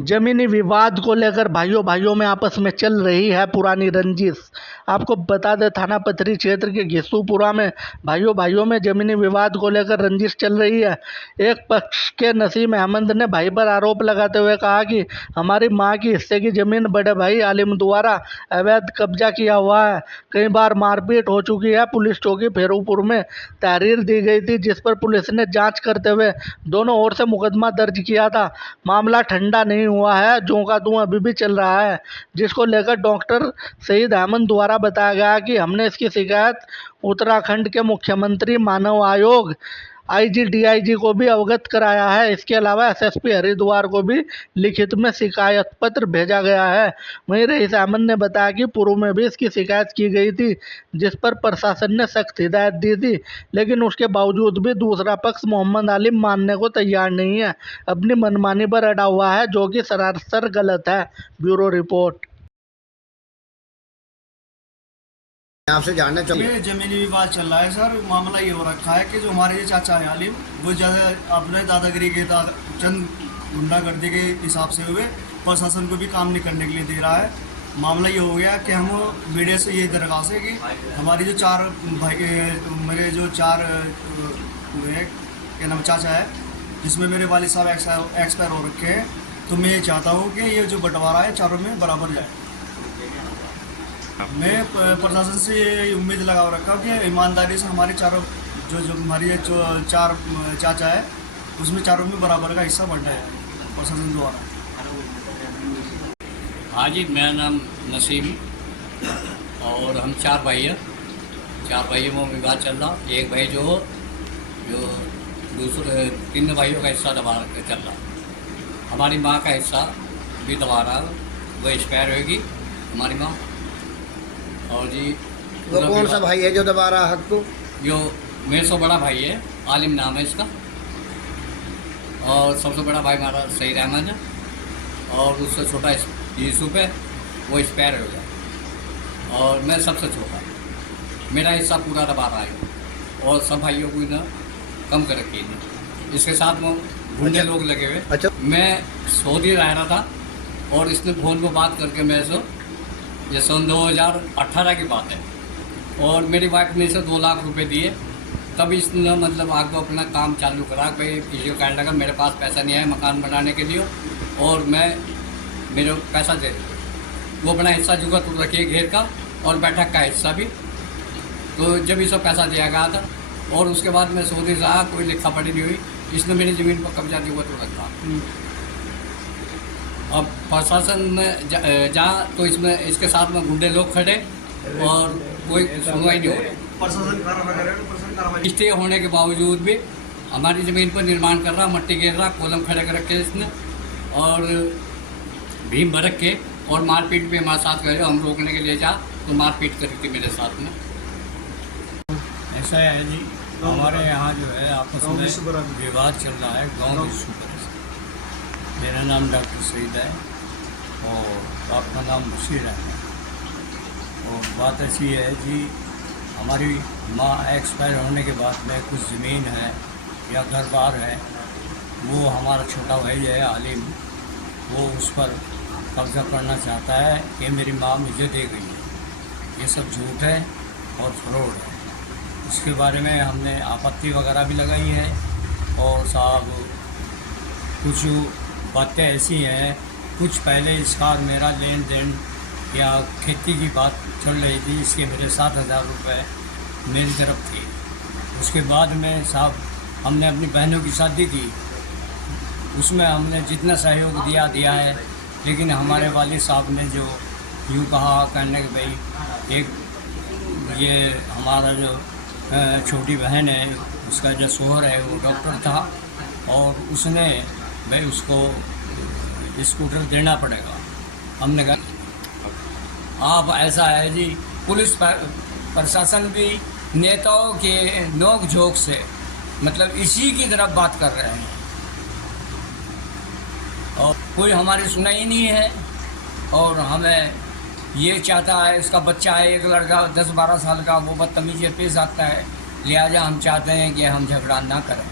जमीनी विवाद को लेकर भाइयों भाइयों में आपस में चल रही है पुरानी रंजिश। आपको बता दें, थाना पथरी क्षेत्र के घिसूपुरा में भाइयों भाइयों में जमीनी विवाद को लेकर रंजिश चल रही है। एक पक्ष के नसीम अहमद ने भाई पर आरोप लगाते हुए कहा कि हमारी मां की हिस्से की जमीन बड़े भाई आलिम द्वारा अवैध कब्जा किया हुआ है। कई बार मारपीट हो चुकी है। पुलिस चौकी फेरूपुर में तहरीर दी गई थी, जिस पर पुलिस ने जाँच करते हुए दोनों ओर से मुकदमा दर्ज किया था। मामला ठंडा नहीं हुआ है, जों का तूं अभी भी चल रहा है, जिसको लेकर डॉक्टर सईद अहमद द्वारा बताया गया कि हमने इसकी शिकायत उत्तराखंड के मुख्यमंत्री मानव आयोग आईजी डीआईजी को भी अवगत कराया है। इसके अलावा एसएसपी हरिद्वार को भी लिखित में शिकायत पत्र भेजा गया है। वहीं रईस अहमद ने बताया कि पूर्व में भी इसकी शिकायत की गई थी, जिस पर प्रशासन ने सख्त हिदायत दी थी, लेकिन उसके बावजूद भी दूसरा पक्ष मोहम्मद आलिम मानने को तैयार नहीं है, अपनी मनमानी पर अड़ा हुआ है, जो कि सरासर गलत है। Bureau report. आपसे जानना चाहिए। ये जमीनी विवाद चल रहा है सर। मामला ये हो रखा है कि जो हमारे ये चाचा है आलिम, वो ज़्यादा अपने दादागिरी के चंद गुंडागर्दी के हिसाब से हुए प्रशासन को भी काम नहीं करने के लिए दे रहा है। मामला ये हो गया कि हम मीडिया से ये दरख्वास्त है कि हमारी जो चार भाई, मेरे जो चार क्या नाम चाचा है, जिसमें मेरे वालिद साहब एक्सपायर हो रखे हैं, तो मैं ये चाहता हूँ कि ये जो बंटवारा है चारों में बराबर जाए। मैं प्रशासन से ये उम्मीद लगा रखा हूँ कि ईमानदारी से हमारे चारों जो हमारी जो चार चाचा है, उसमें चारों में बराबर का हिस्सा बढ़ना है प्रशासन द्वारा। हाँ जी, मेरा नाम नसीम और हम चार भाई हैं। चार भाइयों में विवाद चल रहा। एक भाई जो दूसरे तीन भाइयों का हिस्सा दबा के चल रहा। हमारी माँ का हिस्सा भी दबा रहा, वो एक्सपायर होगी हमारी माँ। और जी वो कौन सा भाई है जो दबा रहा हक को? जो मेरे से बड़ा भाई है, आलिम नाम है इसका, और सबसे बड़ा भाई हमारा सईद अहमद है, और उससे छोटा यूसुफ है, वो एक्सपायर हो गया, और मैं सबसे छोटा। मेरा हिस्सा पूरा दबा रहा है, और सब भाइयों को ना कम कर रखी है। इसके साथ में गुंडे लोग लगे हुए। अच्छा। मैं सऊदी रह रहा था, और इसने फ़ोन पर बात करके मेरे से, ये सन 2018 की बात है, और मेरी वाइफ ने इसे 2 लाख रुपए दिए। तब इसने मतलब आगे अपना काम चालू करा। भाई किसी को कहने लगा मेरे पास पैसा नहीं है मकान बनाने के लिए, और मैं मेरे पैसा दे दूँ। वो अपना हिस्सा जुगा तो रखिए घेर का, और बैठक का हिस्सा भी। तो जब इसे पैसा दिया गया था, और उसके बाद मैं सऊदी से आया, कोई लिखा पढ़ी नहीं हुई, इसने मेरी ज़मीन पर कब्जा जुगा तो रखा। अब प्रशासन में जहाँ तो इसमें इसके साथ में गुंडे लोग खड़े, और कोई सुनवाई नहीं हो रही। स्टे होने के बावजूद भी हमारी ज़मीन पर निर्माण कर रहा, मट्टी गिर रहा, कॉलम खड़े कर रखे इसने, और भीम भड़क के, और मारपीट भी हमारे साथ करे। हम रोकने के लिए जा तो मारपीट करी थी मेरे साथ में। ऐसा है जी, हमारे यहाँ जो है आपस में विवाद चल रहा है गाँव घिसूपुरा। मेरा नाम डॉक्टर सईद है, और आपका नाम बशीर है। और बात ऐसी है जी, हमारी माँ एक्सपायर होने के बाद में कुछ ज़मीन है या घर बार है, वो हमारा छोटा भाई है आलिम, वो उस पर कब्जा करना चाहता है कि मेरी माँ मुझे दे गई है। ये सब झूठ है और फ्रॉड है। इसके बारे में हमने आपत्ति वगैरह भी लगाई है, और साहब कुछ बातें ऐसी हैं, कुछ पहले इसका मेरा लेन देन या खेती की बात चल रही थी, इसके मेरे 7,000 रुपये मेरी तरफ थी। उसके बाद में साहब हमने अपनी बहनों की शादी की, उसमें हमने जितना सहयोग दिया है, लेकिन हमारे वालिद साहब ने जो यूँ कहा, कहने कि भाई एक ये हमारा जो छोटी बहन है, उसका जो शोहर है वो डॉक्टर था, और उसने भाई उसको स्कूटर देना पड़ेगा। हमने कहा आप ऐसा है जी, पुलिस प्रशासन भी नेताओं के नोक झोंक से मतलब इसी की तरफ बात कर रहे हैं, और कोई हमारी सुनाई नहीं है। और हमें ये चाहता है, इसका बच्चा है एक लड़का 10-12 साल का, वो बदतमीजी पेश आता है, लिहाजा हम चाहते हैं कि हम झगड़ा ना करें।